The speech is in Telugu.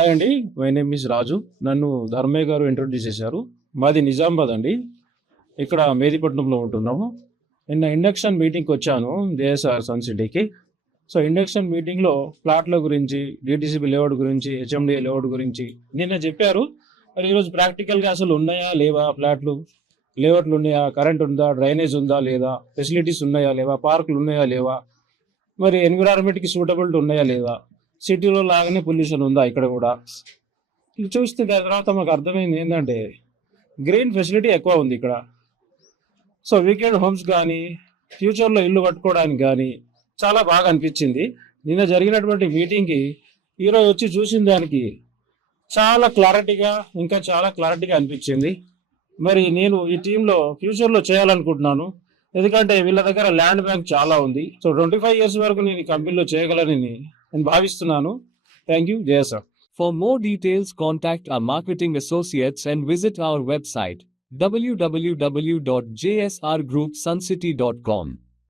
హాయ్ అండి. మై నేమ్ ఈజ్ రాజు. నన్ను ధర్మయ్య గారు ఇంట్రొడ్యూస్ చేశారు. మాది నిజామాబాద్ అండి. ఇక్కడ మేదీపట్నంలో ఉంటున్నాము. నిన్న ఇండక్షన్ మీటింగ్కి వచ్చాను జేఎస్ఆర్ సన్ సిటీకి. సో ఇండక్షన్ మీటింగ్లో ప్లాట్ల గురించి, డిటిసిబి లేఅవుట్ గురించి, హెచ్ఎండిఏ లేఅవుట్ గురించి నిన్న చెప్పారు. మరి ఈరోజు ప్రాక్టికల్గా అసలు ఉన్నాయా లేవా ప్లాట్లు, లేఅవుట్లు ఉన్నాయా, కరెంట్ ఉందా, డ్రైనేజ్ ఉందా లేదా, ఫెసిలిటీస్ ఉన్నాయా లేవా, పార్కులు ఉన్నాయా లేవా, మరి ఎన్విరాన్మెంట్కి సూటబిలిటీ ఉన్నాయా లేదా, సిటీలో లాగానే పొల్యూషన్ ఉందా ఇక్కడ కూడా. ఇది చూస్తే దాని తర్వాత మాకు అర్థమైంది ఏంటంటే గ్రీన్ ఫెసిలిటీ ఎక్కువ ఉంది ఇక్కడ. సో వీకెండ్ హోమ్స్ కానీ, ఫ్యూచర్లో ఇల్లు కట్టుకోవడానికి కానీ చాలా బాగా అనిపించింది. నిన్న జరిగినటువంటి మీటింగ్కి ఈరోజు వచ్చి చూసిన దానికి చాలా క్లారిటీగా, ఇంకా చాలా క్లారిటీగా అనిపించింది. మరి నేను ఈ టీంలో ఫ్యూచర్లో చేయాలనుకుంటున్నాను. ఎందుకంటే వీళ్ళ దగ్గర ల్యాండ్ బ్యాంక్ చాలా ఉంది. సో 25 years వరకు నేను ఈ కంపెనీలో చేయగలనని నేను భావిస్తున్నాను. Thank you. జయసార్. For more details, contact our marketing associates and visit our website www.jsrgroupsuncity.com.